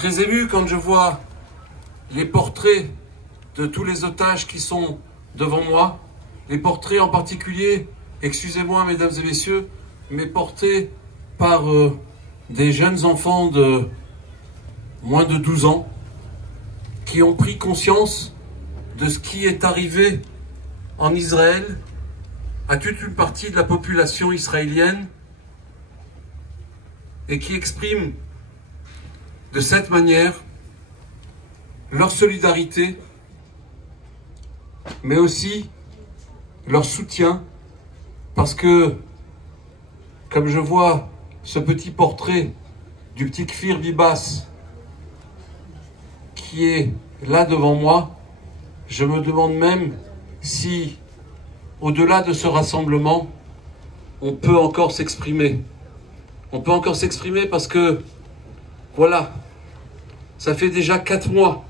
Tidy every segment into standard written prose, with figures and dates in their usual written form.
très ému quand je vois les portraits de tous les otages qui sont devant moi. Les portraits en particulier, excusez-moi mesdames et messieurs, mais portés par des jeunes enfants de moins de 12 ans qui ont pris conscience de ce qui est arrivé en Israël à toute une partie de la population israélienne et qui expriment de cette manière leur solidarité, mais aussi leur soutien, parce que, comme je vois ce petit portrait du petit Kfir Bibas qui est là devant moi, je me demande même si, au-delà de ce rassemblement, on peut encore s'exprimer. On peut encore s'exprimer parce que, voilà, ça fait déjà 4 mois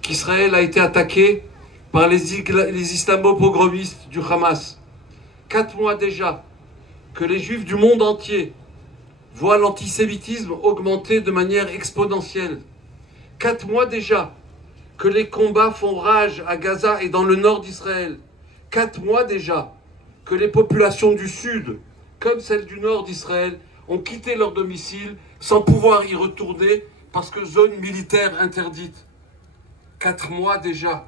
qu'Israël a été attaqué par les islamo-pogromistes du Hamas. 4 mois déjà que les Juifs du monde entier voient l'antisémitisme augmenter de manière exponentielle. 4 mois déjà que les combats font rage à Gaza et dans le nord d'Israël. 4 mois déjà que les populations du sud, comme celles du nord d'Israël, ont quitté leur domicile sans pouvoir y retourner parce que zone militaire interdite. 4 mois déjà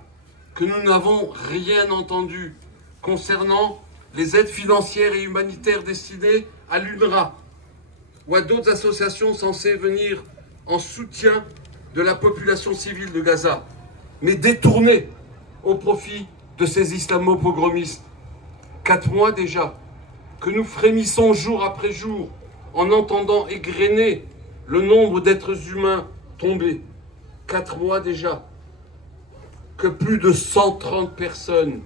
que nous n'avons rien entendu concernant les aides financières et humanitaires destinées à l'UNRWA ou à d'autres associations censées venir en soutien de la population civile de Gaza, mais détournées au profit de ces islamo-pogromistes. 4 mois déjà que nous frémissons jour après jour en entendant égrener le nombre d'êtres humains tombés. 4 mois déjà que plus de 130 personnes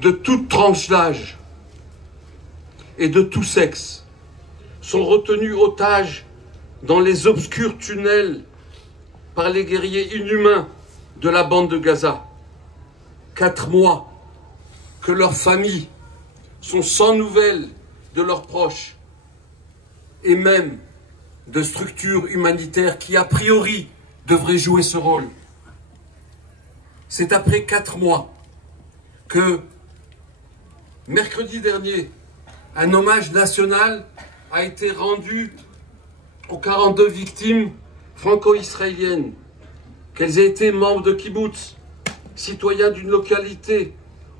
de toute tranche d'âge et de tout sexe sont retenues otages dans les obscurs tunnels par les guerriers inhumains de la bande de Gaza. 4 mois que leurs familles sont sans nouvelles de leurs proches et même de structures humanitaires qui, a priori, devraient jouer ce rôle. C'est après 4 mois que, mercredi dernier, un hommage national a été rendu aux 42 victimes franco-israéliennes, qu'elles aient été membres de kibbutz, citoyens d'une localité,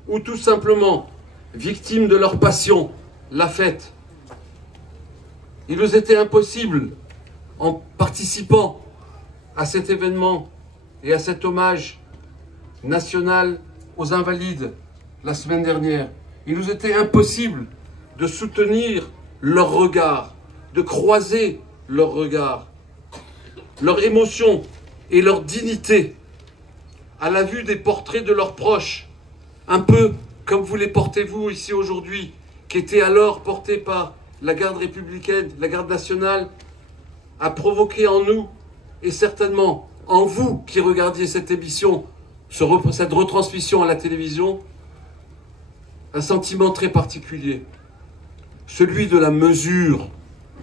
ou tout simplement victimes de leur passion, la fête. Il nous était impossible, en participant à cet événement et à cet hommage national aux Invalides la semaine dernière, il nous était impossible de soutenir leur regard, de croiser leur regard, leur émotion et leur dignité à la vue des portraits de leurs proches, un peu comme vous les portez vous ici aujourd'hui, qui étaient alors portés par la garde républicaine, la garde nationale, a provoqué en nous, et certainement en vous qui regardiez cette émission, cette retransmission à la télévision, un sentiment très particulier, celui de la mesure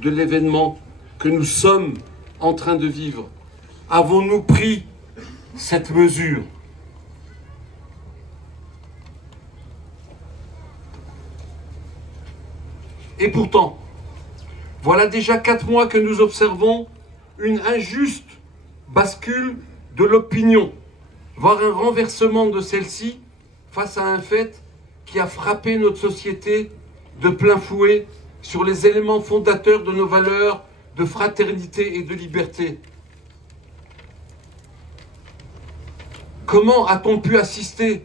de l'événement que nous sommes en train de vivre. Avons-nous pris cette mesure ? Et pourtant, voilà déjà 4 mois que nous observons une injuste bascule de l'opinion, voire un renversement de celle-ci face à un fait qui a frappé notre société de plein fouet sur les éléments fondateurs de nos valeurs de fraternité et de liberté. Comment a-t-on pu assister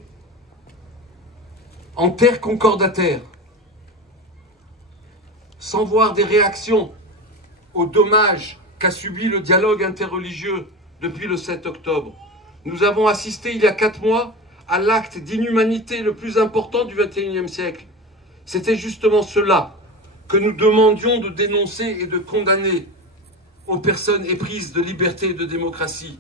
en terre concordataire, sans voir des réactions aux dommages qu'a subi le dialogue interreligieux depuis le 7 octobre. Nous avons assisté il y a 4 mois à l'acte d'inhumanité le plus important du XXIe siècle. C'était justement cela que nous demandions de dénoncer et de condamner aux personnes éprises de liberté et de démocratie.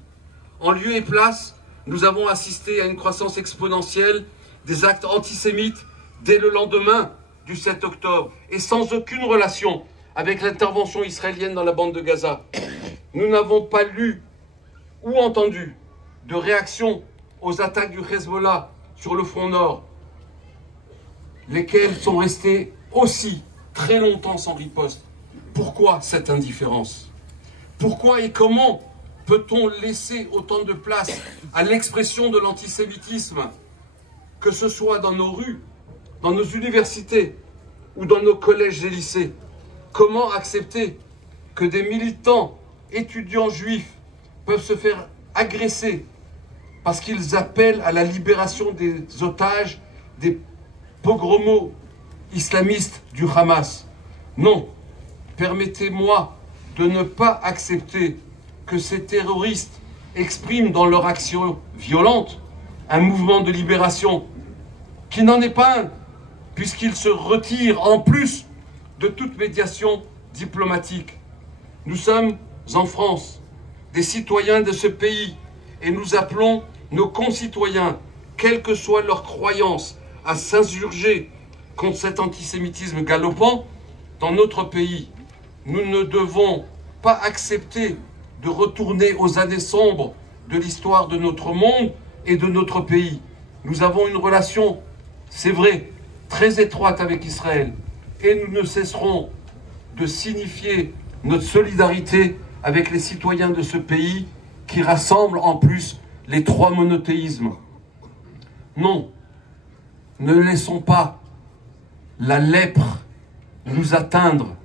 En lieu et place, nous avons assisté à une croissance exponentielle des actes antisémites dès le lendemain du 7 octobre et sans aucune relation avec l'intervention israélienne dans la bande de Gaza. Nous n'avons pas lu ou entendu de réaction aux attaques du Hezbollah sur le front nord, lesquelles sont restées aussi très longtemps sans riposte. Pourquoi cette indifférence? Pourquoi et comment peut-on laisser autant de place à l'expression de l'antisémitisme, que ce soit dans nos rues, dans nos universités ou dans nos collèges et lycées? Comment accepter que des militants étudiants juifs peuvent se faire agresser parce qu'ils appellent à la libération des otages des pogromos islamistes du Hamas? Non, permettez-moi de ne pas accepter que ces terroristes expriment dans leur action violente un mouvement de libération qui n'en est pas un, puisqu'ils se retirent en plus de toute médiation diplomatique. Nous sommes en France, des citoyens de ce pays, et nous appelons nos concitoyens, quelle que soit leur croyance, à s'insurger contre cet antisémitisme galopant dans notre pays. Nous ne devons pas accepter de retourner aux années sombres de l'histoire de notre monde et de notre pays. Nous avons une relation, c'est vrai, très étroite avec Israël, et nous ne cesserons de signifier notre solidarité avec les citoyens de ce pays qui rassemblent en plus les trois monothéismes. Non, ne laissons pas la lèpre nous atteindre,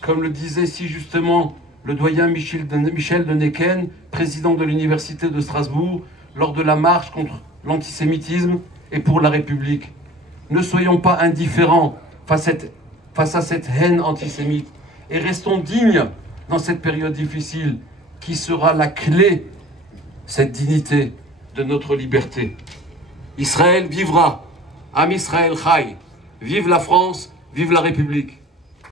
comme le disait si justement le doyen Michel de Necken, président de l'université de Strasbourg, lors de la marche contre l'antisémitisme et pour la République. Ne soyons pas indifférents face à cette haine antisémite et restons dignes dans cette période difficile qui sera la clé, cette dignité de notre liberté. Israël vivra, Am Israël Chai, vive la France, vive la République.